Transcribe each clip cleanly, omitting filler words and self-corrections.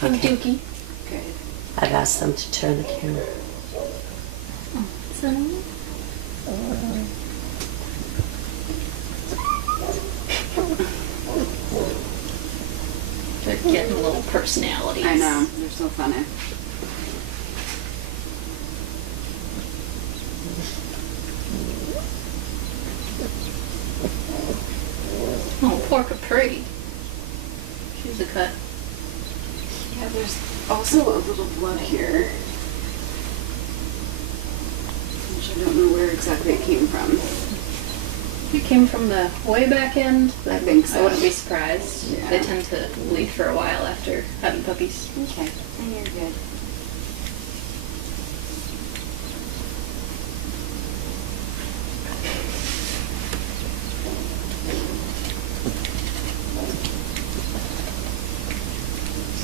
Okay. Dookie. Good. I've asked them to turn the camera. So. They're getting little personalities. I know. They're so funny. Oh, poor Capri. She's a cut. Yeah, there's also a little blood here. Which I don't know where exactly it came from. It came from the way back end. I think so. I wouldn't be surprised. Yeah. They tend to bleed for a while after having puppies. Okay. And you're good.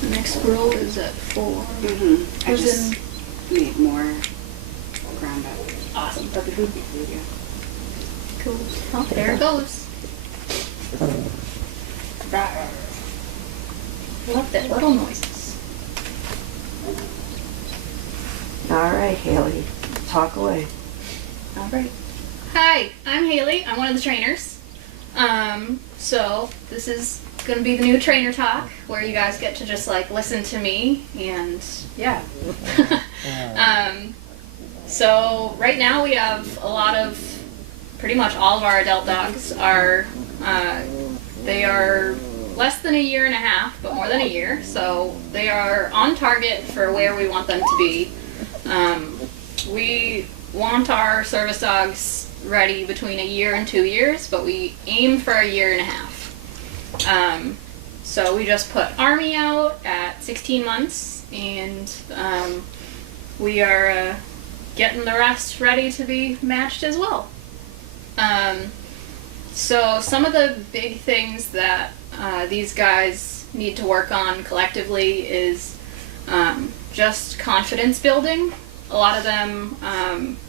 The next roll is at 4. Mm-hmm. I Who's just in? need more ground up. Awesome. Puppy food. Yeah. Cool. Oh, there it goes. Rawr. Love that little noises. All right, Haley, talk away. All right. Hi, I'm Haley. I'm one of the trainers. So this is gonna be the new trainer talk, where you guys get to just like listen to me and yeah. So right now we have a lot of, pretty much all of our adult dogs are, they are less than a year and a half, but more than a year. So they are on target for where we want them to be. We want our service dogs ready between a year and 2 years, but we aim for a year and a half. So we just put Army out at 16 months, and we are getting the rest ready to be matched as well. So some of the big things that these guys need to work on collectively is just confidence building. A lot of them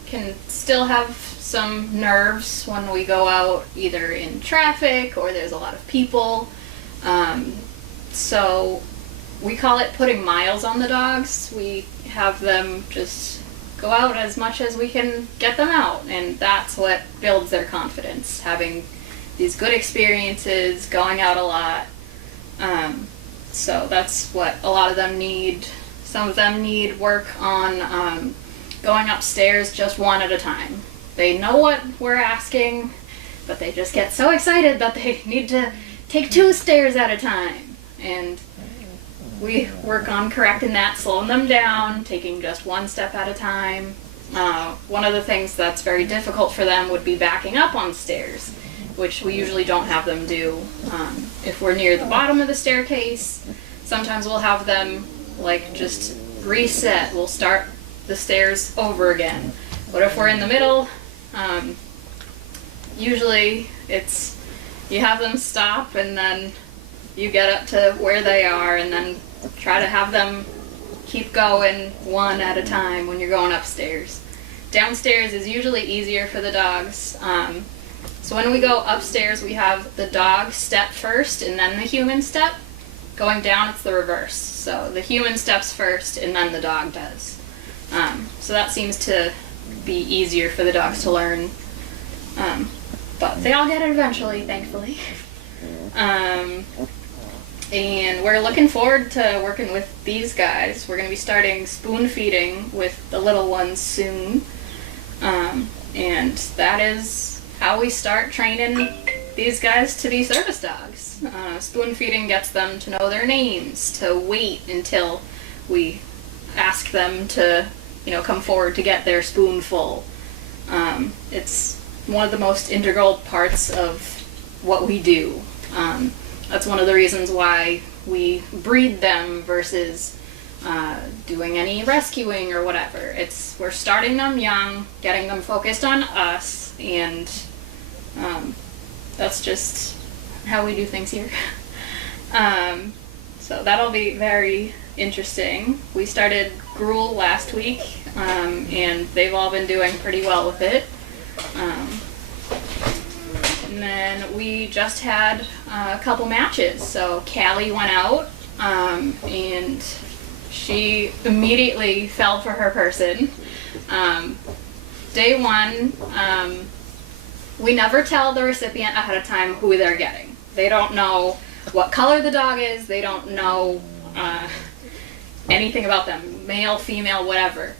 can still have some nerves when we go out either in traffic or there's a lot of people. So we call it putting miles on the dogs. We have them just go out as much as we can get them out, and that's what builds their confidence, having these good experiences, going out a lot. So that's what a lot of them need. Some of them need work on going upstairs just one at a time. They know what we're asking, but they just get so excited that they need to take 2 stairs at a time. And we work on correcting that, slowing them down, taking just 1 step at a time. One of the things that's very difficult for them would be backing up on stairs, which we usually don't have them do. If we're near the bottom of the staircase, sometimes we'll have them like just reset. We'll start the stairs over again. But if we're in the middle, usually it's you have them stop and then you get up to where they are and then try to have them keep going 1 at a time when you're going upstairs. Downstairs is usually easier for the dogs. So when we go upstairs, we have the dog step first and then the human step. Going down, it's the reverse. So the human steps first and then the dog does. So that seems to be easier for the dogs to learn. But they all get it eventually, thankfully. And we're looking forward to working with these guys. We're going to be starting spoon feeding with the little ones soon. And that is how we start training these guys to be service dogs. Spoon feeding gets them to know their names, to wait until we ask them to, come forward to get their spoonful. It's one of the most integral parts of what we do. That's one of the reasons why we breed them versus doing any rescuing or whatever. We're starting them young, getting them focused on us, and that's just how we do things here. So that'll be very interesting. We started gruel last week, and they've all been doing pretty well with it. And then we just had a couple matches. So Callie went out and she immediately fell for her person. Day one, we never tell the recipient ahead of time who they're getting. They don't know what color the dog is, they don't know anything about them, male, female, whatever.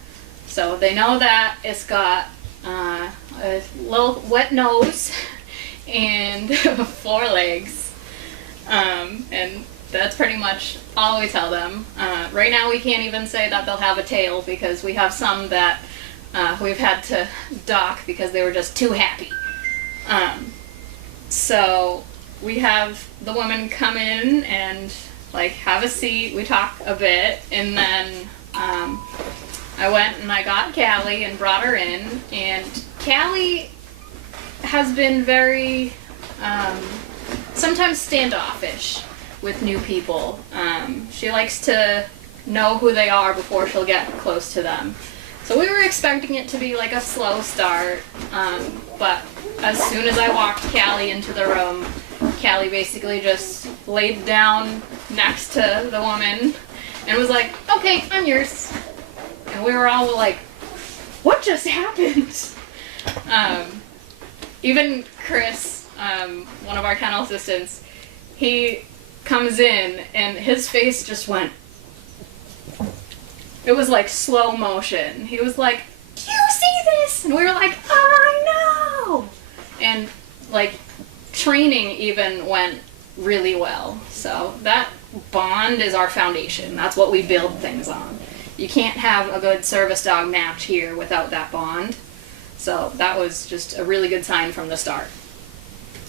So they know that it's got a little wet nose and 4 legs, and that's pretty much all we tell them. Right now we can't even say that they'll have a tail because we have some that we've had to dock because they were just too happy. So we have the woman come in and like have a seat, we talk a bit, and then I went and I got Callie and brought her in, and Callie has been very sometimes standoffish with new people. She likes to know who they are before she'll get close to them. So we were expecting it to be like a slow start, but as soon as I walked Callie into the room, Callie basically just laid down next to the woman and was like, "Okay, I'm yours." And we were all like, "What just happened?" Even Chris, one of our kennel assistants, he comes in and his face just went, it was like slow motion. He was like, "Do you see this?" And we were like, "I know!" And like training even went really well. So that bond is our foundation. That's what we build things on. You can't have a good service dog match here without that bond. So that was just a really good sign from the start.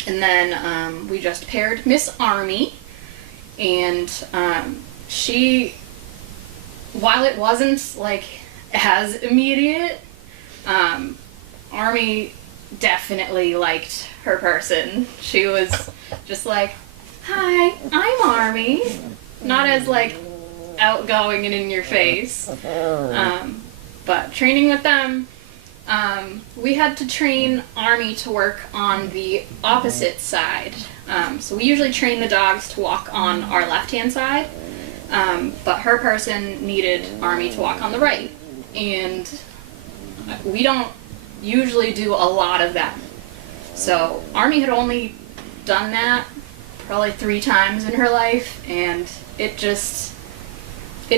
And then we just paired Miss Army, and she, while it wasn't like as immediate, Army definitely liked her person. She was just like, "Hi, I'm Army." Not as like outgoing and in your face. But training with them, we had to train Army to work on the opposite side. So we usually train the dogs to walk on our left-hand side, but her person needed Army to walk on the right. And we don't usually do a lot of that. So Army had only done that probably 3 times in her life, and it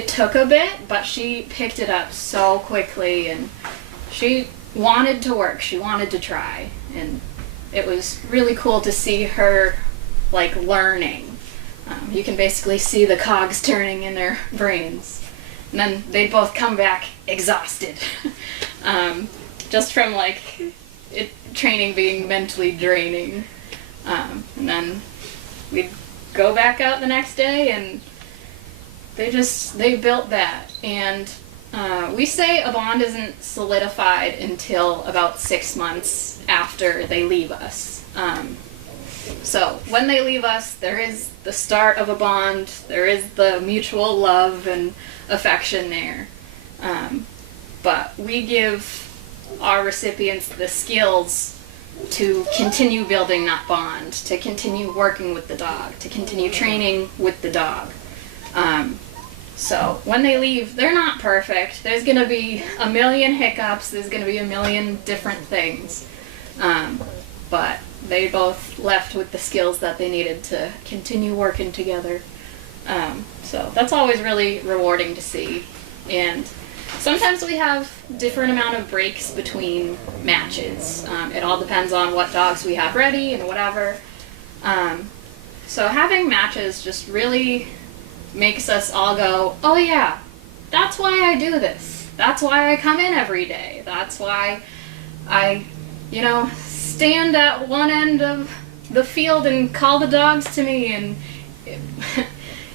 took a bit, but she picked it up so quickly, and she wanted to work, she wanted to try, and it was really cool to see her like learning. You can basically see the cogs turning in their brains, and then they'd both come back exhausted. Just from like training being mentally draining. And then we'd go back out the next day, and they built that. And we say a bond isn't solidified until about 6 months after they leave us. So when they leave us, there is the start of a bond, there is the mutual love and affection there. But we give our recipients the skills to continue building that bond, to continue working with the dog, to continue training with the dog. So when they leave, they're not perfect. There's going to be a million hiccups, there's going to be a million different things. But they both left with the skills that they needed to continue working together. So that's always really rewarding to see. And sometimes we have different amount of breaks between matches. It all depends on what dogs we have ready and whatever. So having matches just really makes us all go, "Oh yeah, that's why I do this. That's why I come in every day. That's why I, stand at one end of the field and call the dogs to me, and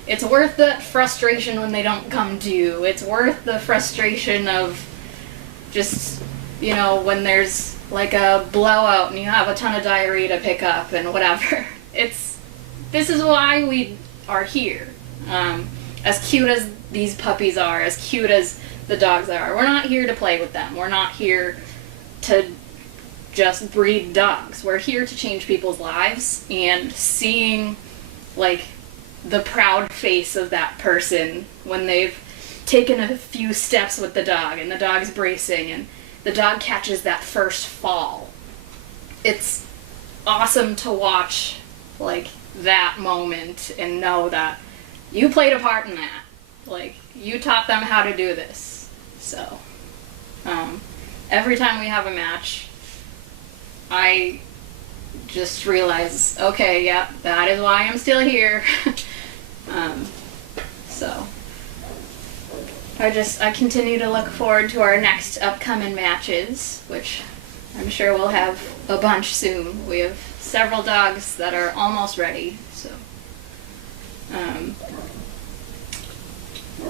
it's worth that frustration when they don't come to you. It's worth the frustration of just, when there's like a blowout and you have a ton of diarrhea to pick up and whatever. This is why we are here. As cute as these puppies are, as cute as the dogs are, we're not here to play with them. We're not here to just breed dogs. We're here to change people's lives, and seeing like the proud face of that person when they've taken a few steps with the dog and the dog's bracing and the dog catches that first fall. It's awesome to watch like that moment and know that you played a part in that. Like, you taught them how to do this. So, every time we have a match, I just realize, okay, yeah, that is why I'm still here. So, I continue to look forward to our next upcoming matches, which I'm sure we'll have a bunch soon. We have several dogs that are almost ready, so.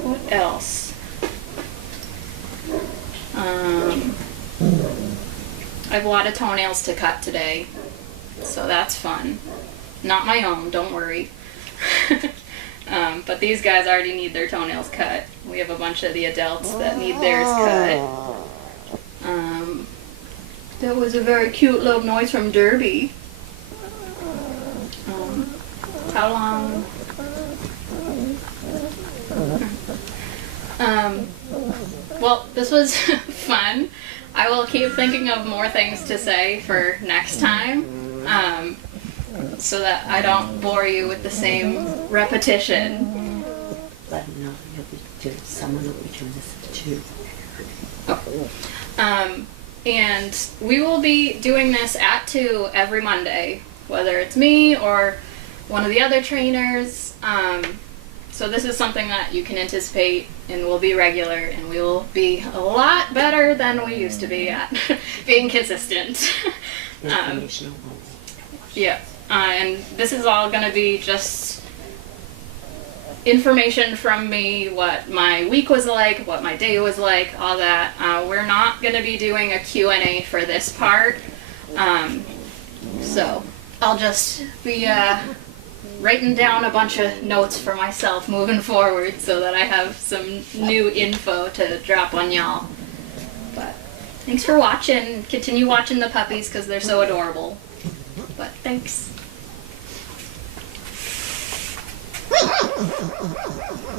What else? I have a lot of toenails to cut today, so that's fun. Not my own, don't worry. But these guys already need their toenails cut. We have a bunch of the adults that need theirs cut. That was a very cute little noise from Derby. How long? Well, this was fun. I will keep thinking of more things to say for next time, so that I don't bore you with the same repetition. Let them know you'll be doing, someone will be doing this too. Oh. And we will be doing this at 2 every Monday, whether it's me or one of the other trainers. So this is something that you can anticipate and will be regular, and we will be a lot better than we used to be at being consistent. Informational only. Yeah, and this is all going to be just information from me, what my week was like, what my day was like, all that. We're not going to be doing a Q&A for this part, so I'll just be writing down a bunch of notes for myself moving forward so that I have some new info to drop on y'all. But thanks for watching. Continue watching the puppies because they're so adorable. But thanks.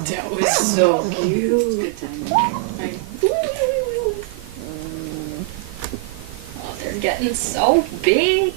That was so cute. Good time. Oh, they're getting so big.